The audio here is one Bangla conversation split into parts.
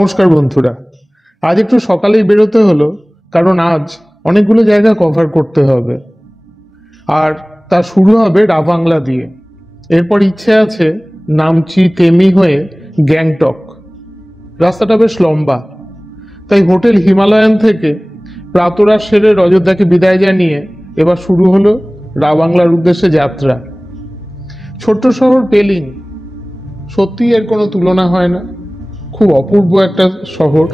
নমস্কার বন্ধুরা। আজ একটু সকালেই বেরোতে হলো, কারণ আজ অনেকগুলো জায়গা কভার করতে হবে। আর তা শুরু হবে রাবাংলা দিয়ে। এরপর ইচ্ছে আছে নামচি তেমি হয়ে গ্যাংটক। রাস্তাটা বেশ লম্বা, তাই হোটেল হিমালয়ান থেকে প্রাতরাশ সেরে অযোধ্যাকে বিদায় জানিয়ে এবার শুরু হলো রাবাংলার উদ্দেশ্যে যাত্রা। ছোট্ট শহর পেলিং, সত্যি এর কোনো তুলনা হয় না। খুব অপূর্ব একটা শহর।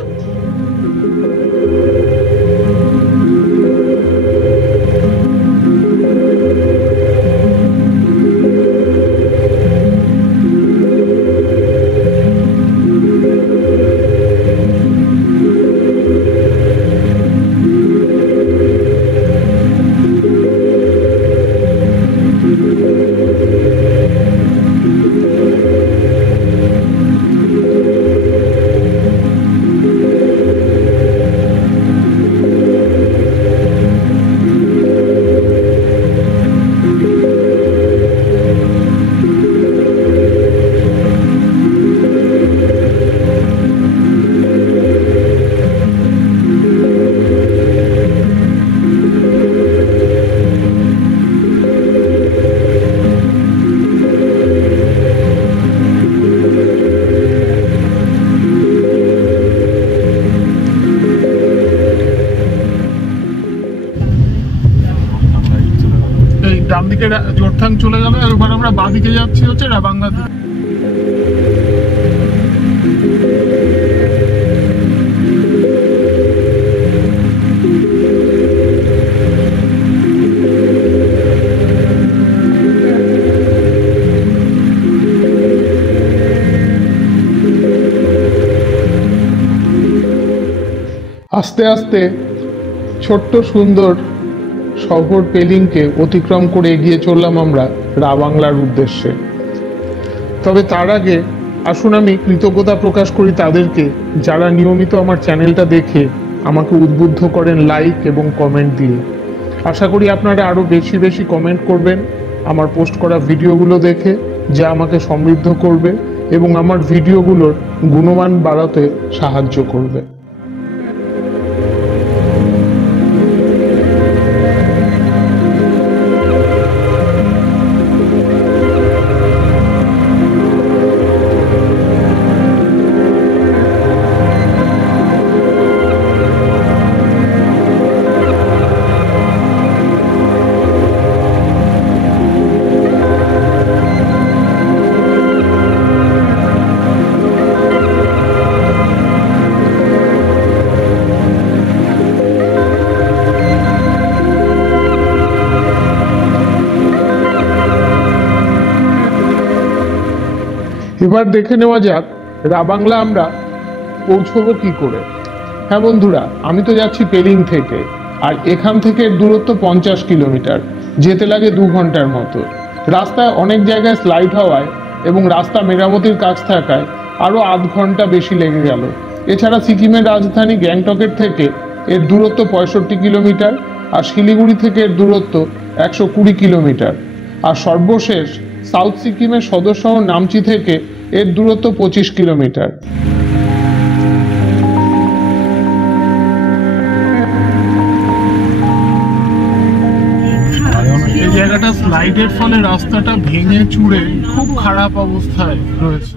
ডান দিকে জোরথাং চলে গেল, এবার আমরা বাঁ দিকে যাচ্ছি হচ্ছে রাবাংলা দিকে। আস্তে আস্তে ছোট্ট সুন্দর শহর পেলিংকে অতিক্রম করে এগিয়ে চললাম আমরা রাবাংলার উদ্দেশ্যে। তবে তার আগে আসুন আমি কৃতজ্ঞতা প্রকাশ করি তাদেরকে যারা নিয়মিত আমার চ্যানেলটা দেখে আমাকে উদ্বুদ্ধ করেন লাইক এবং কমেন্ট দিয়ে। আশা করি আপনারা আরও বেশি বেশি কমেন্ট করবেন আমার পোস্ট করা ভিডিওগুলো দেখে, যা আমাকে সমৃদ্ধ করবে এবং আমার ভিডিওগুলোর গুণমান বাড়াতে সাহায্য করবে। এবার দেখে নেওয়া যাক রাবাংলা আমরা পৌঁছবো কি করে। হ্যাঁ বন্ধুরা, আমি তো যাচ্ছি পেলিং থেকে, আর এখান থেকে দূরত্ব 50 কিলোমিটার, যেতে লাগে 2 ঘন্টার মতো। রাস্তায় অনেক জায়গায় স্লাইড হওয়ায় এবং রাস্তা মেরামতির কাজ থাকায় আরও আধ ঘন্টা বেশি লেগে গেল। এছাড়া সিকিমের রাজধানী গ্যাংটকের থেকে এর দূরত্ব 65 কিলোমিটার, আর শিলিগুড়ি থেকে এর দূরত্ব 120 কিলোমিটার, আর সর্বশেষ সাউথ সিকিমের সদর শহর নামচি থেকে এর দূরত্ব 25 কিলোমিটার। এই জায়গাটা স্লাইডের ফলে রাস্তাটা ভেঙে চুরে খুব খারাপ অবস্থায় রয়েছে।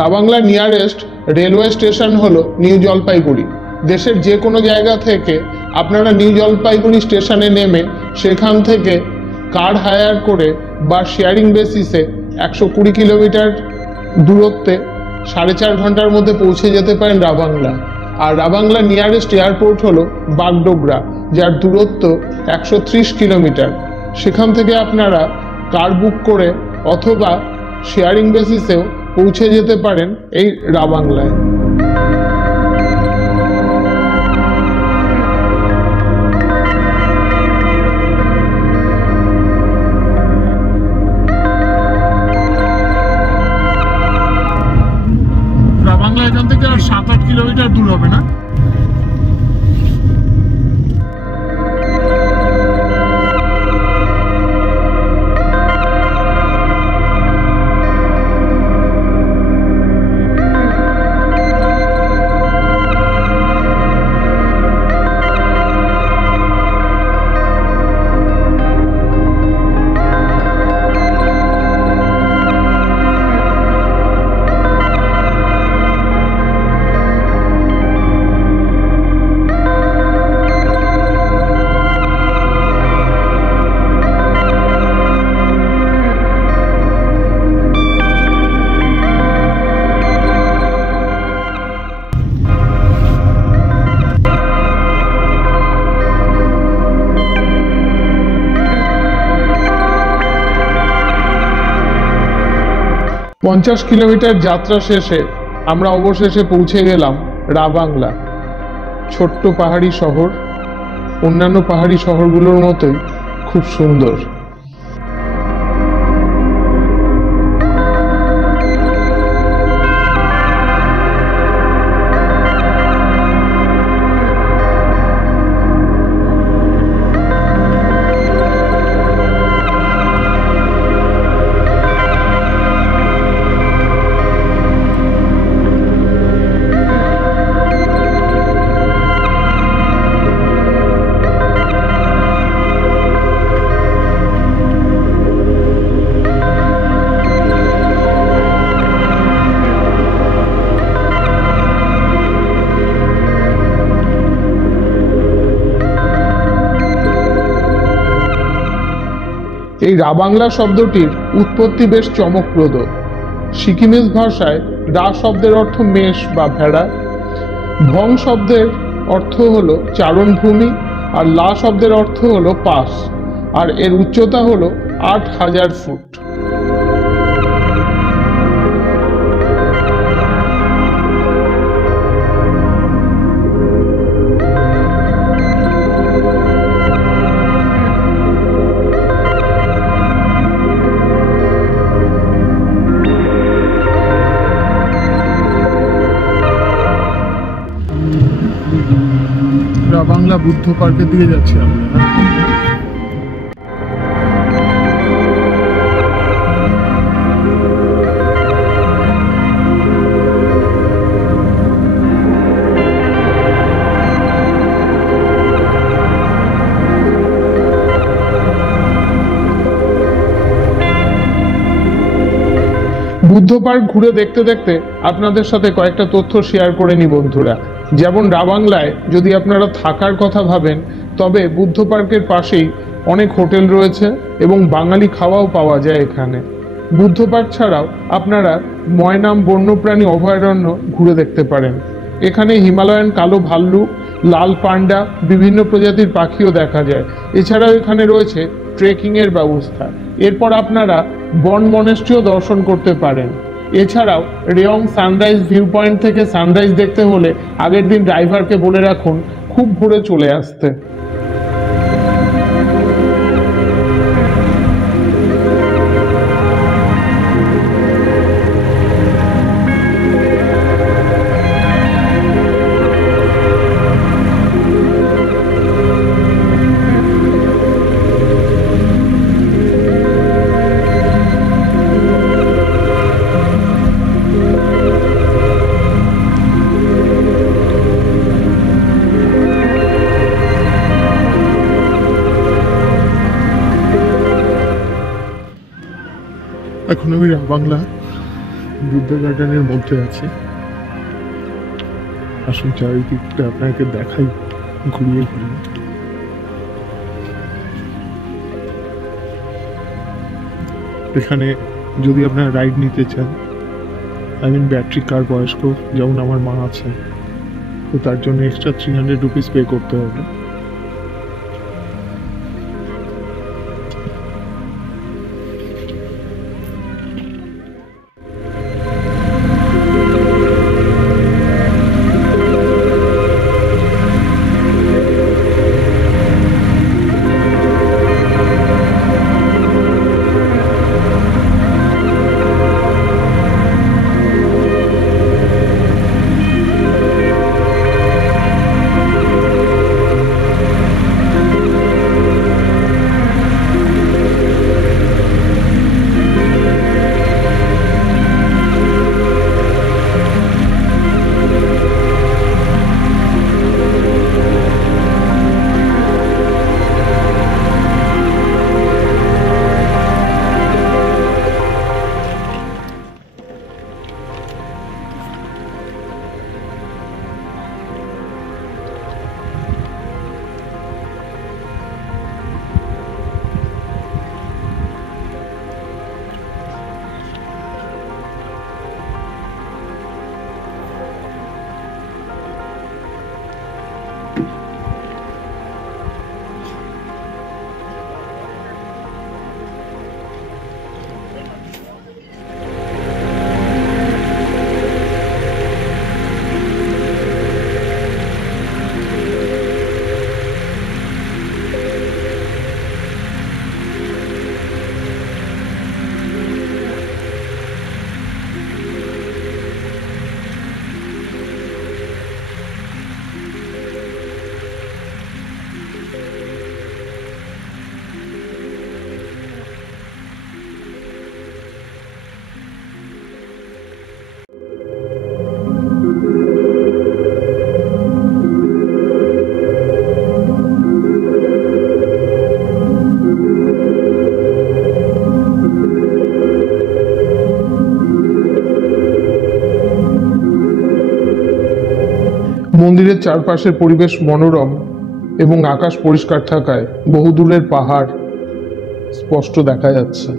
রাবাংলা নিয়ারেস্ট রেলওয়ে স্টেশন হলো নিউ জলপাইগুড়ি। দেশের যে কোনো জায়গা থেকে আপনারা নিউ জলপাইগুড়ি স্টেশনে নেমে সেখান থেকে কার হায়ার করে বা শেয়ারিং বেসিসে 120 কিলোমিটার দূরত্বে 4.5 ঘন্টার মধ্যে পৌঁছে যেতে পারেন রাবাংলা। আর রাবাংলা নিয়ারেস্ট এয়ারপোর্ট হলো বাগডোগরা, যার দূরত্ব 130 কিলোমিটার। সেখান থেকে আপনারা কার বুক করে অথবা শেয়ারিং বেসিসেও পৌঁছে যেতে পারেন এই রাবাংলায়। রাবাংলা এখান থেকে আর 7-8 কিলোমিটার দূর হবে না? পঞ্চাশ কিলোমিটার যাত্রা শেষে আমরা অবশেষে পৌঁছে গেলাম রাবাংলা। ছোট্ট পাহাড়ি শহর, অন্যান্য পাহাড়ি শহরগুলোর মতোই খুব সুন্দর। এই রাবাংলা শব্দটির উৎপত্তি বেশ চমকপ্রদ। সিকিমিজ ভাষায় রা শব্দের অর্থ মেষ বা ভেড়া, ভং শব্দের অর্থ হলো চারণভূমি, আর লা শব্দের অর্থ হলো পাস, আর এর উচ্চতা হলো 8000 ফুট। রাবাংলা বুদ্ধ পার্কের দিকে যাচ্ছি আমরা। বুদ্ধ পার্ক ঘুরে দেখতে দেখতে আপনাদের সাথে কয়েকটা তথ্য শেয়ার করে নি বন্ধুরা। যেমন রাবাংলায় যদি আপনারা থাকার কথা ভাবেন তবে বুদ্ধ পার্কের পাশেই অনেক হোটেল রয়েছে এবং বাঙালি খাওয়াও পাওয়া যায় এখানে। বুদ্ধ পার্ক ছাড়াও আপনারা ময়নাম বন্যপ্রাণী অভয়ারণ্য ঘুরে দেখতে পারেন। এখানে হিমালয়ান কালো ভাল্লুক, লাল পান্ডা, বিভিন্ন প্রজাতির পাখিও দেখা যায়। এছাড়াও এখানে রয়েছে ট্রেকিংয়ের ব্যবস্থা। এরপর আপনারা বন মনেস্ট্রিও দর্শন করতে পারেন। এছাড়াও রেয়ং সানরাইজ ভিউ পয়েন্ট থেকে সানরাইজ দেখতে হলে আগের দিন ড্রাইভারকে বলে রাখুন খুব ভোরে চলে আসতে। এখন আমি রাবাংলা বুদ্ধ গার্ডেনের মধ্যে আছি। আসুন চারিদিকটা আপনাকে দেখাই ঘুরিয়ে ঘুরিয়ে। এখানে যদি আপনারা রাইড নিতে চান, ব্যাটারি কার বয়স্ক যেমন আমার মা আছে, তো তার জন্য এক্সট্রা 300 রুপিস পে করতে হবে। মন্দিরের চারপাশের পরিবেশ মনোরম এবং আকাশ পরিষ্কার থাকায় বহুদূরের পাহাড় স্পষ্ট দেখা যাচ্ছে।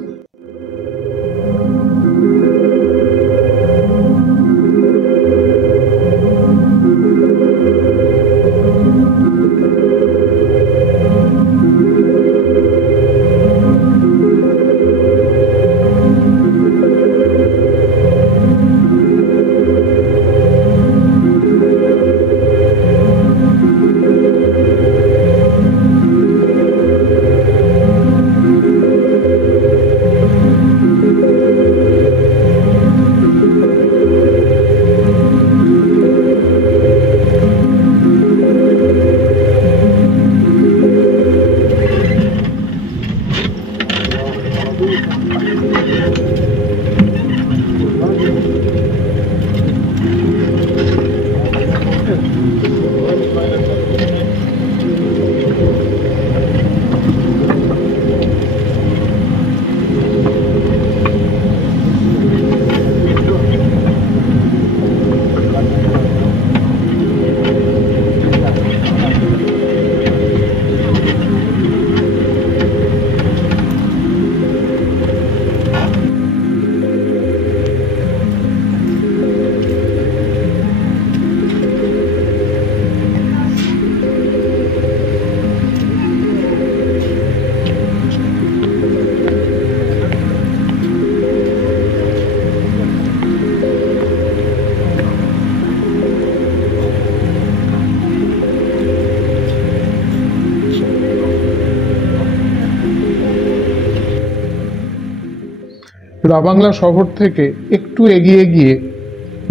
রাবাংলা শহর থেকে একটু এগিয়ে গিয়ে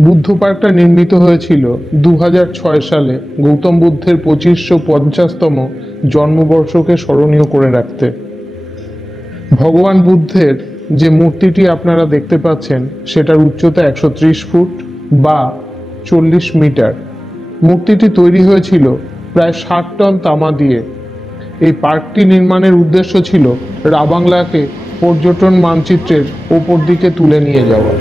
বুদ্ধ পার্কটা নির্মিত হয়েছিল 2006 সালে গৌতম বুদ্ধের 2550তম জন্মবর্ষকে স্মরণীয় করে রাখতে। ভগবান বুদ্ধের যে মূর্তিটি আপনারা দেখতে পাচ্ছেন সেটার উচ্চতা 130 ফুট বা 40 মিটার। মূর্তিটি তৈরি হয়েছিল প্রায় 60 টন তামা দিয়ে। এই পার্কটি নির্মাণের উদ্দেশ্য ছিল রাবাংলাকে পর্যটন মানচিত্রের ওপর দিকে তুলে নিয়ে যাওয়া।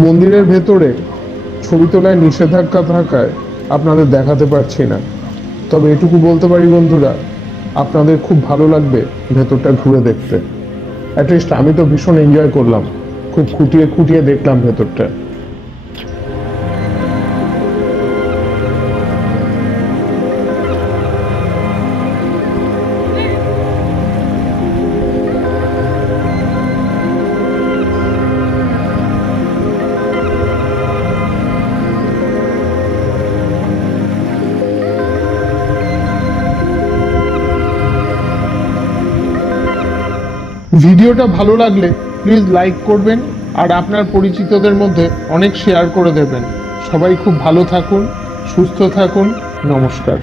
মন্দিরের ভেতরে ছবি তোলায় নিষেধাজ্ঞা থাকায় আপনাদের দেখাতে পারছি না, তবে এটুকু বলতে পারি বন্ধুরা, আপনাদের খুব ভালো লাগবে ভেতরটা ঘুরে দেখতে। অ্যাটলিস্ট আমি তো ভীষণ এনজয় করলাম, খুব খুঁটিয়ে খুঁটিয়ে দেখলাম ভেতরটা। ভিডিওটা ভালো লাগলে প্লিজ লাইক করবেন আর আপনার পরিচিতদের মধ্যে অনেক শেয়ার করে দেবেন। সবাই খুব ভালো থাকুন, সুস্থ থাকুন। নমস্কার।